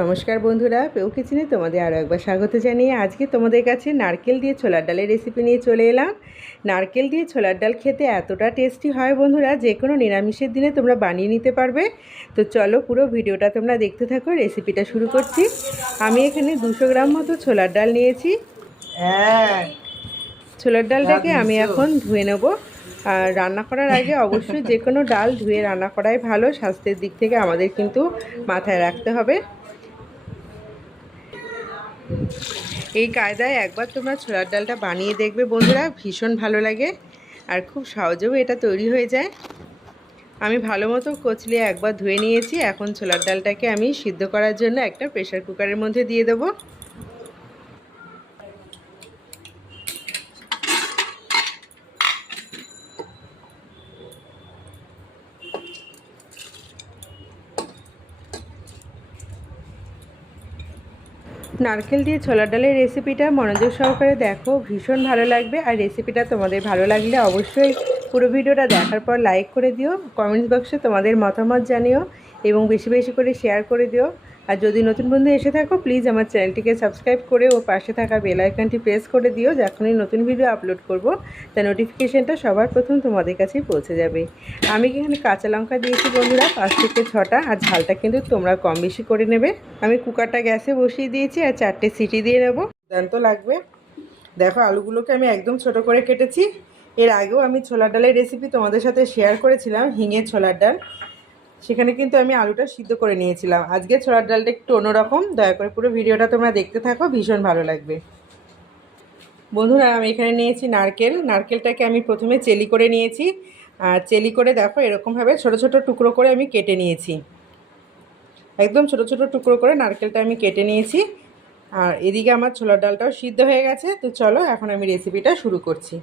নমস্কার বন্ধুরা পেউ কিচেনে তোমাদের আরও একবার স্বাগত জানিয়ে আজকে তোমাদের কাছে নারকেল দিয়ে ছোলার ডালের রেসিপি নিয়ে চলে এলাম। নারকেল দিয়ে ছোলার ডাল খেতে এতটা টেস্টি হয় বন্ধুরা যে কোনো নিরামিষের দিনে তোমরা বানিয়ে নিতে পারবে। তো চলো পুরো ভিডিওটা তোমরা দেখতে থাকো রেসিপিটা শুরু করছি। আমি এখানে দুশো গ্রাম মতো ছোলার ডাল নিয়েছি। ছোলার ডালটাকে আমি এখন ধুয়ে নেব। আর রান্না করার আগে অবশ্যই যে কোনো ডাল ধুয়ে রান্না করাই ভালো স্বাস্থ্যের দিক থেকে আমাদের কিন্তু মাথায় রাখতে হবে। এই কায়দায় একবার তোমরা ছোলার ডালটা বানিয়ে দেখবে বন্ধুরা, ভীষণ ভালো লাগে আর খুব সহজেও এটা তৈরি হয়ে যায়। আমি ভালো মতো কচলে একবার ধুয়ে নিয়েছি, এখন ছোলার ডালটাকে আমি সিদ্ধ করার জন্য একটা প্রেশার কুকারের মধ্যে দিয়ে দেবো। নারকেল দিয়ে ছোলা ডালের রেসিপিটা মনোযোগ সহকারে দেখো, ভীষণ ভালো লাগবে। আর রেসিপিটা তোমাদের ভালো লাগলে অবশ্যই পুরো ভিডিওটা দেখার পর লাইক করে দিও কমেন্টস বক্সে তোমাদের মতামত জানিও এবং বেশি বেশি করে শেয়ার করে দিও। আর যদি নতুন বন্ধু এসে থাকো প্লিজ আমার চ্যানেলটিকে সাবস্ক্রাইব করে ও পাশে থাকা বেল আইকনটি প্রেস করে দিও যখনই নতুন ভিডিও আপলোড করব। তার নোটিফিকেশানটা সবার প্রথম তোমাদের কাছেই পৌঁছে যাবে। আমি এখানে কাঁচা লঙ্কা দিয়েছি বন্ধুরা? পাঁচ থেকে ছটা। আর ঝালটা কিন্তু তোমরা কম বেশি করে নেবে। আমি কুকারটা গ্যাসে বসিয়ে দিয়েছি আর চারটে সিটি দিয়ে নেব। দান্ত লাগবে। দেখো আলুগুলোকে আমি একদম ছোট করে কেটেছি। এর আগেও আমি ছোলার ডালের রেসিপি তোমাদের সাথে শেয়ার করেছিলাম, হিঙের ছোলার ডাল। সেখানে কিন্তু আমি আলুটা সিদ্ধ করে নিয়েছিলাম। আজকে ছোলার ডালটা একটু অন্যরকম। দয়া করে পুরো ভিডিওটা তোমরা দেখতে থাকো, ভীষণ ভালো লাগবে। বন্ধুরা, আমি এখানে নিয়েছি নারকেল। নারকেলটাকে আমি প্রথমে চেলি করে নিয়েছি। আর চেলি করে দেখো, এরকমভাবে ছোট ছোট টুকরো করে আমি কেটে নিয়েছি। একদম ছোট ছোট টুকরো করে নারকেলটা আমি কেটে নিয়েছি। আর এদিকে আমার ছোলার ডালটাও সিদ্ধ হয়ে গেছে। তো চলো, এখন আমি রেসিপিটা শুরু করছি।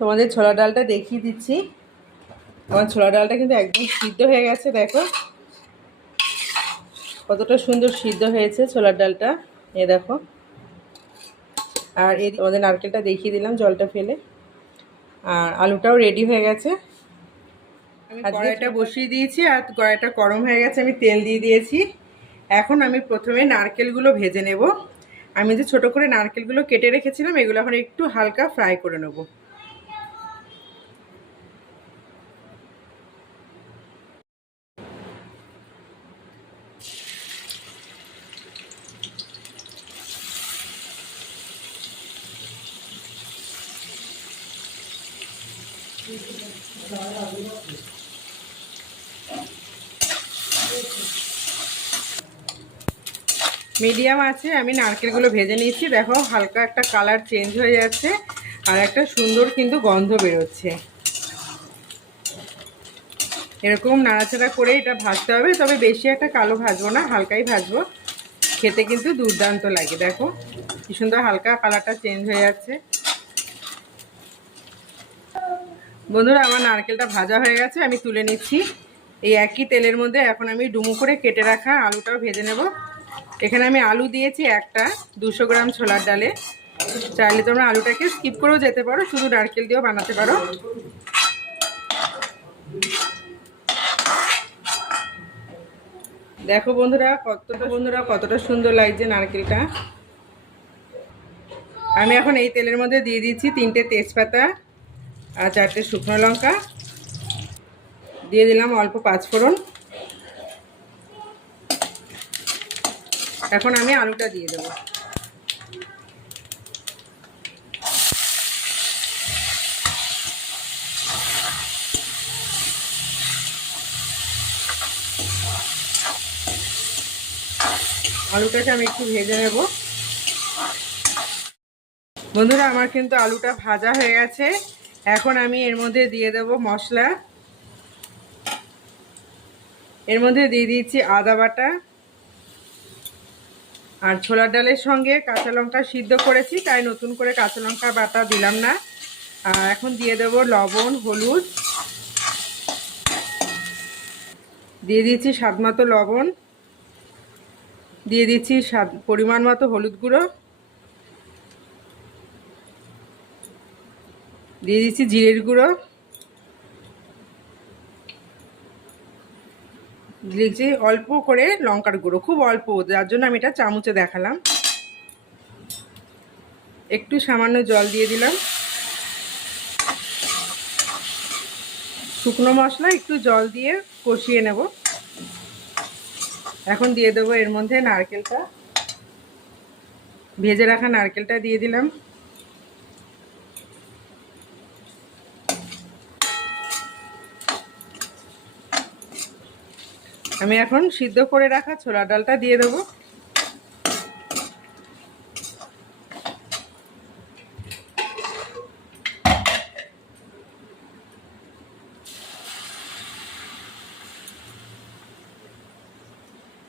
তোমাদের ছোলা ডালটা দেখিয়ে দিচ্ছি। আমার ছোলা ডালটা কিন্তু একদম সিদ্ধ হয়ে গেছে দেখো। কতটা সুন্দর সিদ্ধ হয়েছে ছোলার ডালটা এ দেখো। আর এই তোমাদের নারকেলটা দেখিয়ে দিলাম জলটা ফেলে। আর আলুটাও রেডি হয়ে গেছে। আর কড়াইটা বসিয়ে দিয়েছি আর কড়াইটা গরম হয়ে গেছে আমি তেল দিয়ে দিয়েছি। এখন আমি প্রথমে নারকেলগুলো ভেজে নেব। আমি যে ছোট করে নারকেলগুলো কেটে রেখেছিলাম এগুলো এখন একটু হালকা ফ্রাই করে নেব। মিডিয়াম আছে, আমি নারকেলগুলো ভেজে নিয়েছি। দেখো, হালকা একটা কালার চেঞ্জ হয়ে যাচ্ছে আর একটা সুন্দর কিন্তু গন্ধ বেরোচ্ছে। এরকম নাড়াচাড়া করে এটা ভাজতে হবে, তবে বেশি একটা কালো ভাজবো না, হালকাই ভাজবো। খেতে কিন্তু দুর্দান্ত লাগে, দেখো। কি সুন্দর হালকা কালারটা চেঞ্জ হয়ে যাচ্ছে। বন্ধুরা, আমার নারকেলটা ভাজা হয়ে গেছে, আমি তুলে নিচ্ছি। এই একই তেলের মধ্যে এখন আমি ডুমু করে কেটে রাখা আলুটাও ভেজে নেব। এখানে আমি আলু দিয়েছি একটা, দুশো গ্রাম ছোলার ডালে। চাইলে তোমরা আলুটাকে স্কিপ করেও যেতে পারো, শুধু নারকেল দিয়েও বানাতে পারো। দেখো বন্ধুরা, কতটা বন্ধুরা, কতটা সুন্দর লাগছে নারকেলটা। আমি এখন এই তেলের মধ্যে দিয়ে দিচ্ছি তিনটে তেজপাতা আর চারটে শুকনো লঙ্কা। দিয়ে দিলাম অল্প পাঁচফোড়ন এখন আমি আলুটা দিয়ে দেবো। আলুটাকে আমি একটু ভেজে নেব। বন্ধুরা, আমার কিন্তু আলুটা ভাজা হয়ে গেছে। এখন আমি এর মধ্যে দিয়ে দেব মশলা। এর মধ্যে দিয়ে দিয়েছি আদা বাটা আর ছোলার ডালের সঙ্গে কাঁচা লঙ্কা সিদ্ধ করেছি, তাই নতুন করে কাঁচা লঙ্কা বাটা দিলাম না। আর এখন দিয়ে দেব লবণ, হলুদ। দিয়ে দিচ্ছি স্বাদ মতো লবণ। দিয়ে দিচ্ছি স্বাদ, পরিমাণ মতো হলুদ গুঁড়ো। দিয়ে দিচ্ছি জিরের গুঁড়ো। দিয়েছি অল্প করে লঙ্কার গুঁড়ো, খুব অল্প, যার জন্য আমি এটা চামচে দেখালাম। একটু সামান্য জল দিয়ে দিলাম। শুকনো মশলা একটু জল দিয়ে কষিয়ে নেব। এখন দিয়ে দেবো এর মধ্যে নারকেলটা। ভেজে রাখা নারকেলটা দিয়ে দিলাম। আমি এখন সিদ্ধ করে রাখা ছোলা ডালটা দিয়ে দেবো।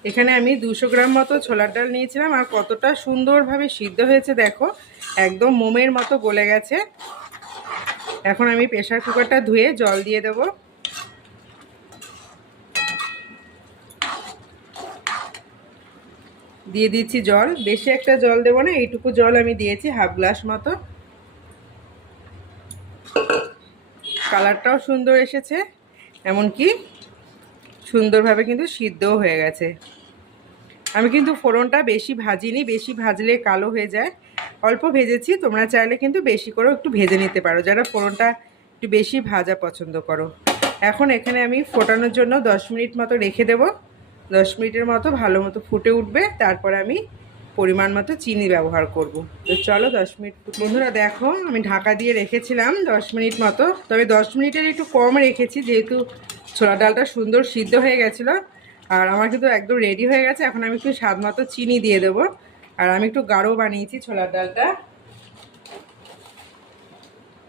এখানে আমি দুশো গ্রাম মতো ছোলার ডাল নিয়েছিলাম, আর কতটা সুন্দরভাবে সিদ্ধ হয়েছে দেখো, একদম মোমের মতো গলে গেছে। এখন আমি প্রেশার কুকারটা ধুয়ে জল দিয়ে দেব। দিয়ে দিচ্ছি জল। বেশি একটা জল দেবো না, এইটুকু জল আমি দিয়েছি, হাফ গ্লাস মতো। কালারটাও সুন্দর এসেছে, এমনকি সুন্দরভাবে কিন্তু সিদ্ধও হয়ে গেছে। আমি কিন্তু ফোড়নটা বেশি ভাজিনি, বেশি ভাজলে কালো হয়ে যায়। অল্প ভেজেছি, তোমরা চাইলে কিন্তু বেশি করেও একটু ভেজে নিতে পারো। যারা ফোড়নটা একটু বেশি ভাজা পছন্দ করো। এখন এখানে আমি ফোটানোর জন্য দশ মিনিট মতো রেখে দেব। দশ মিনিটের মতো ভালো মতো ফুটে উঠবে, তারপর আমি পরিমাণ মতো চিনি ব্যবহার করব। তো চলো দশ মিনিট বন্ধুরা দেখো, আমি ঢাকা দিয়ে রেখেছিলাম দশ মিনিট মতো। তবে দশ মিনিটের একটু কম রেখেছি, যেহেতু ছোলা ডালটা সুন্দর সিদ্ধ হয়ে গেছিল, আর আমার কিন্তু একদম রেডি হয়ে গেছে। এখন আমি একটু স্বাদ মতো চিনি দিয়ে দেবো, আর আমি একটু গাঢ় বানিয়েছি ছোলার ডালটা।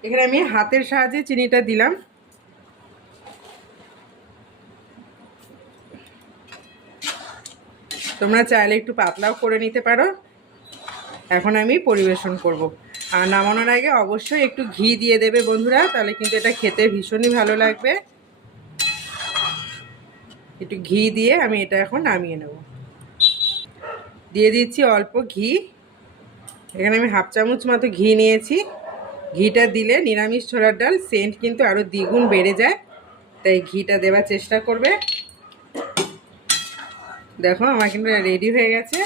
এখানে আমি হাতের সাহায্যে চিনিটা দিলাম। তোমরা চাইলে একটু পাতলাও করে নিতে পারো। এখন আমি পরিবেশন করব। আর নামানোর আগে অবশ্যই একটু ঘি দিয়ে দেবে বন্ধুরা, তাহলে কিন্তু এটা খেতে ভীষণই ভালো লাগবে। একটু ঘি দিয়ে আমি এটা এখন নামিয়ে নেব। দিয়ে দিচ্ছি অল্প ঘি। এখানে আমি হাফ চামচ মতো ঘি নিয়েছি। ঘিটা দিলে নিরামিষ ছোলার ডাল, সেন্ট কিন্তু আরও দ্বিগুণ বেড়ে যায়, তাই ঘিটা দেওয়ার চেষ্টা করবে। দেখো, আমার কিন্তু রেডি হয়ে গেছে।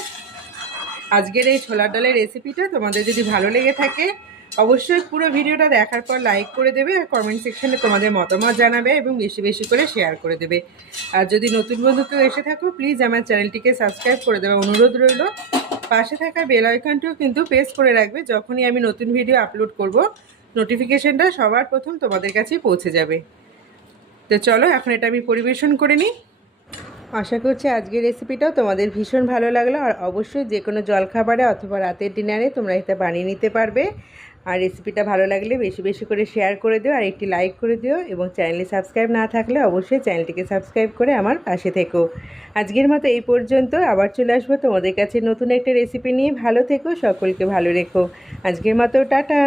আজকের এই ছোলার ডালের রেসিপিটা তোমাদের যদি ভালো লেগে থাকে, অবশ্যই পুরো ভিডিওটা দেখার পর লাইক করে দেবে আর কমেন্ট সেকশানে তোমাদের মতামত জানাবে এবং বেশি বেশি করে শেয়ার করে দেবে। আর যদি নতুন বন্ধু কেউ এসে থাকো প্লিজ আমার চ্যানেলটিকে সাবস্ক্রাইব করে দেবে অনুরোধ রইল। পাশে থাকা বেল আইকনটিও কিন্তু প্রেস করে রাখবে, যখনই আমি নতুন ভিডিও আপলোড করব নোটিফিকেশানটা সবার প্রথম তোমাদের কাছেই পৌঁছে যাবে। তো চলো, এখন এটা আমি পরিবেশন করে নিই। আশা করছি আজকের রেসিপিটাও তোমাদের ভীষণ ভালো লাগল। আর অবশ্যই যে কোনো জলখাবারে অথবা রাতের ডিনারে তোমরা এটা বানিয়ে নিতে পারবে। আর রেসিপিটা ভালো লাগলে বেশি বেশি করে শেয়ার করে দিও আর একটি লাইক করে দিও এবং চ্যানেলে সাবস্ক্রাইব না থাকলে অবশ্যই চ্যানেলটিকে সাবস্ক্রাইব করে আমার পাশে থেকো। আজকের মতো এই পর্যন্ত আবার চলে আসব তোমাদের কাছে নতুন একটা রেসিপি নিয়ে। ভালো থেকো, সকলকে ভালো রেখো। আজকের মতো টাটা।